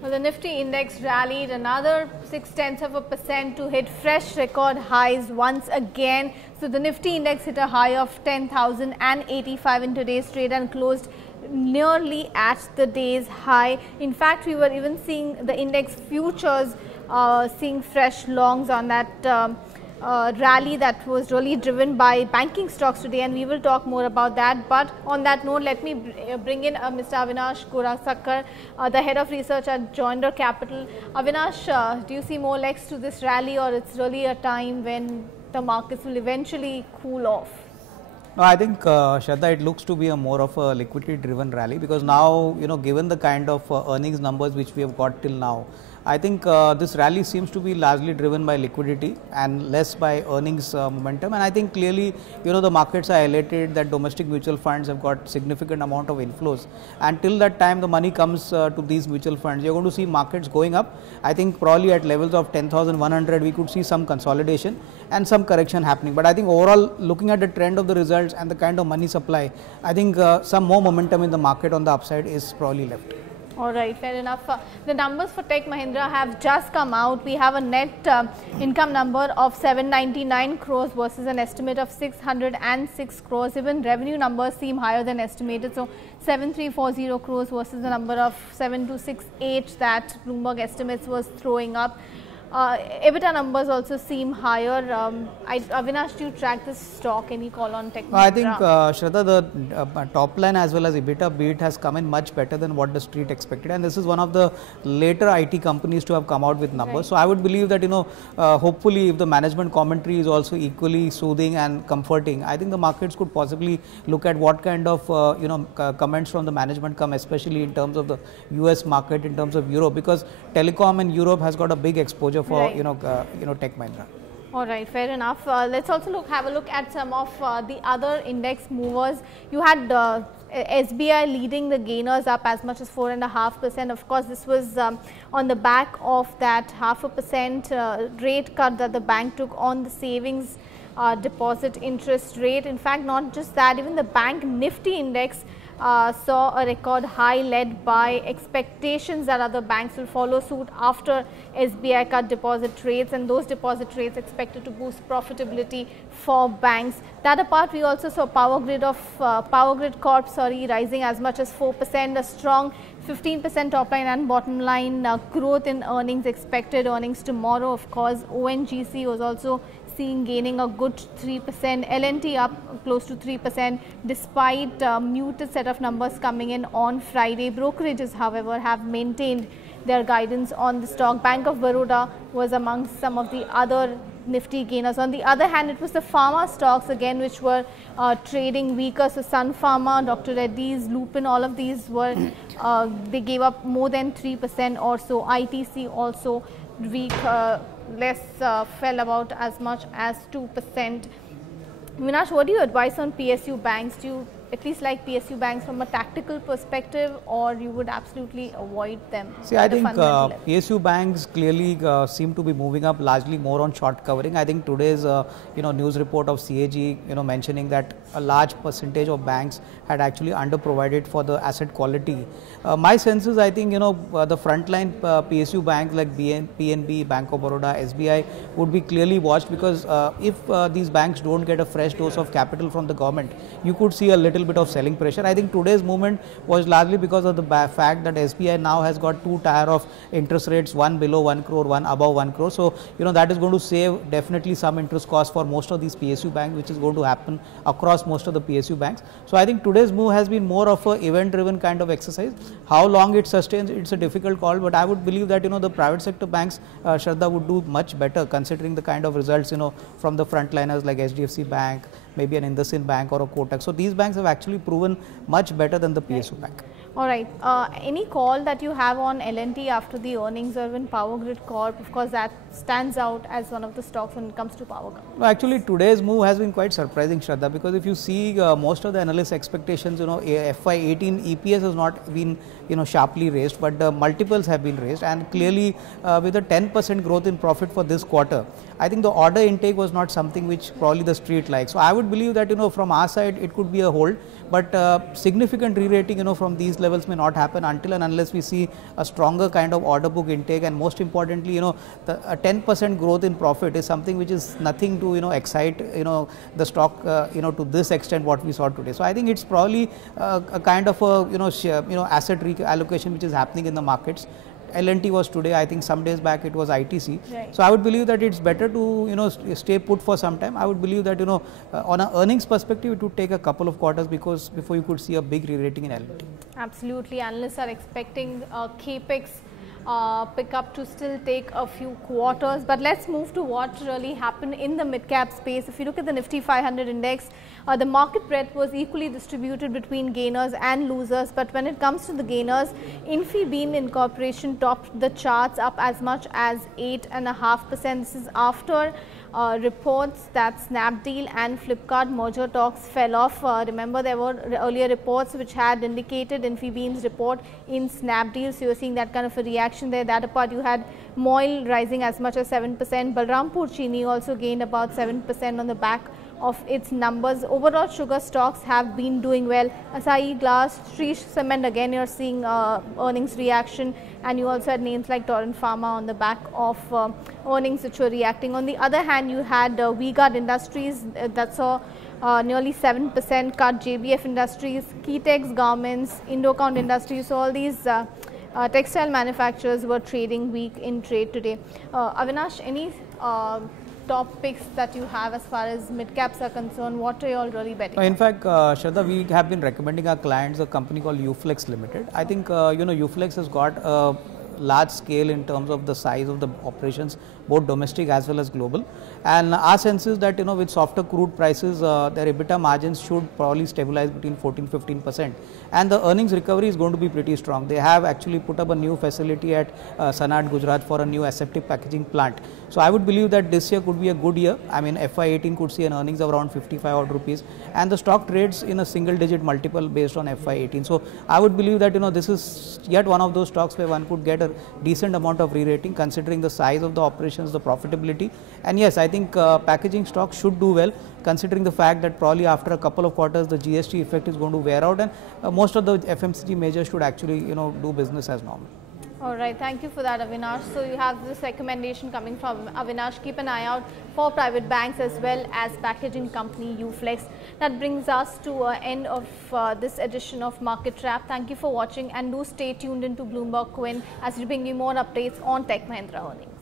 Well, the Nifty index rallied another 0.6% to hit fresh record highs once again. So the Nifty index hit a high of 10,085 in today's trade and closed nearly at the day's high. In fact, we were even seeing the index futures seeing fresh longs on that rally that was really driven by banking stocks today, and we will talk more about that. But on that note, let me bring in Mr. Avinash Gorasakkar, the head of research at Joinder Capital. Avinash, do you see more legs to this rally, or it's really a time when the markets will eventually cool off? No, I think Shraddha, it looks to be a more of a liquidity driven rally, because now, given the kind of earnings numbers which we have got till now, I think this rally seems to be largely driven by liquidity and less by earnings momentum. And I think clearly, the markets are elated that domestic mutual funds have got significant amount of inflows. And till that time the money comes to these mutual funds, you're going to see markets going up. I think probably at levels of 10,100, we could see some consolidation and some correction happening. But I think overall, looking at the trend of the results and the kind of money supply, I think some more momentum in the market on the upside is probably left. All right, fair enough. The numbers for Tech Mahindra have just come out. We have a net income number of 799 crores versus an estimate of 606 crores. Even revenue numbers seem higher than estimated. So 7340 crores versus the number of 7268 that Bloomberg estimates was throwing up. EBITDA numbers also seem higher. Avinash, do you track this stock? Any call on Tech Mahindra? I think, Shraddha, the top line as well as EBITDA beat has come in much better than what the street expected, and this is one of the later IT companies to have come out with numbers. Right. So I would believe that, hopefully if the management commentary is also equally soothing and comforting, I think the markets could possibly look at what kind of, comments from the management come, especially in terms of the US market, in terms of Europe, because telecom in Europe has got a big exposure for right. Tech Mahindra. All right, fair enough. Let's also have a look at some of the other index movers. You had SBI leading the gainers up as much as 4.5%. Of course, this was on the back of that 0.5% rate cut that the bank took on the savings deposit interest rate. In fact, not just that, even the bank Nifty index saw a record high, led by expectations that other banks will follow suit after SBI cut deposit rates, and those deposit rates expected to boost profitability for banks. That apart, we also saw Power Grid Corp rising as much as 4%, a strong 15% top line and bottom line growth in earnings expected. Earnings tomorrow, of course. ONGC was also gaining a good 3%, L&T up close to 3% despite muted set of numbers coming in on Friday. Brokerages, however, have maintained their guidance on the stock. Bank of Baroda was amongst some of the other Nifty gainers. On the other hand, it was the pharma stocks again which were trading weaker. So Sun Pharma, Dr. Reddy's, Lupin, all of these were they gave up more than 3% or so. ITC also weak, fell about as much as 2%. Avinash, what do you advise on PSU banks? Do you at least like PSU banks from a tactical perspective, or you would absolutely avoid them? See, I think PSU banks clearly seem to be moving up largely more on short covering. I think today's news report of CAG mentioning that a large percentage of banks had actually underprovided for the asset quality. My sense is, I think the frontline PSU banks like PNB, Bank of Baroda, SBI would be clearly watched, because if these banks don't get a fresh dose of capital from the government, you could see a little bit of selling pressure. I think today's movement was largely because of the fact that SBI now has got two tier of interest rates, one below 1 crore, one above 1 crore. So, that is going to save definitely some interest cost for most of these PSU banks, which is going to happen across most of the PSU banks. So, I think today's move has been more of a event driven kind of exercise. How long it sustains, it's a difficult call, but I would believe that, the private sector banks, Shraddha, would do much better considering the kind of results, from the frontliners like HDFC Bank, maybe an IndusInd Bank or a Kotak. So these banks have actually proven much better than the PSU bank. All right. Any call that you have on L&T after the earnings, or even Power Grid Corp? Of course, that stands out as one of the stocks when it comes to power. No, actually, today's move has been quite surprising, Shraddha, because if you see most of the analyst expectations, FY18 EPS has not been sharply raised, but the multiples have been raised, and clearly with a 10% growth in profit for this quarter, I think the order intake was not something which probably the street likes. So I would believe that from our side it could be a hold, but significant re-rating from these levels levels may not happen until and unless we see a stronger kind of order book intake, and most importantly, you know, a 10% growth in profit is something which is nothing to, you know, excite, you know, the stock, you know, to this extent what we saw today. So I think it's probably a kind of a, you know, asset reallocation which is happening in the markets. L&T was today, I think some days back it was ITC. Right. So I would believe that it's better to, you know, stay put for some time. I would believe that, you know, on an earnings perspective, it would take a couple of quarters because before you could see a big re-rating in L&T. Absolutely, analysts are expecting capex pick up to still take a few quarters. But let's move to what really happened in the mid-cap space. If you look at the Nifty 500 index, the market breadth was equally distributed between gainers and losers. But when it comes to the gainers, Infibeam Incorporation topped the charts up as much as 8.5%. This is after reports that Snapdeal and Flipkart merger talks fell off. Remember, there were earlier reports which had indicated Infibeam's report in Snapdeal. So you're seeing that kind of a reaction there. That apart, you had Moil rising as much as 7%. Balrampur Chini also gained about 7% on the back of its numbers. Overall, sugar stocks have been doing well. Asahi Glass, Shree Cement, again you're seeing earnings reaction, and you also had names like Torrent Pharma on the back of earnings which were reacting. On the other hand, you had V-Guard Industries that saw nearly 7% cut, JBF Industries, Keytex Garments, Indocount Industries. So all these textile manufacturers were trading weak in trade today. Avinash, any top picks that you have as far as mid caps are concerned? What are you all really betting? In fact, Shraddha, we have been recommending our clients a company called Uflex Limited. I think you know, Uflex has got a large scale in terms of the size of the operations, both domestic as well as global. And our sense is that, you know, with softer crude prices, their EBITDA margins should probably stabilize between 14-15%. And the earnings recovery is going to be pretty strong. They have actually put up a new facility at Sanad, Gujarat for a new aseptic packaging plant. So I would believe that this year could be a good year. I mean, FY18 could see an earnings of around 55 odd rupees, and the stock trades in a single digit multiple based on FY18. So I would believe that, you know, this is yet one of those stocks where one could get a decent amount of re-rating considering the size of the operations, the profitability. And yes, I think packaging stocks should do well considering the fact that probably after a couple of quarters the GST effect is going to wear out, and most of the FMCG majors should actually, you know, do business as normal. All right, thank you for that, Avinash. So you have this recommendation coming from Avinash. Keep an eye out for private banks as well as packaging company Uflex. That brings us to end of this edition of Market Trap. Thank you for watching, and do stay tuned into Bloomberg Quinn as we bring you more updates on Tech Mahindra earnings.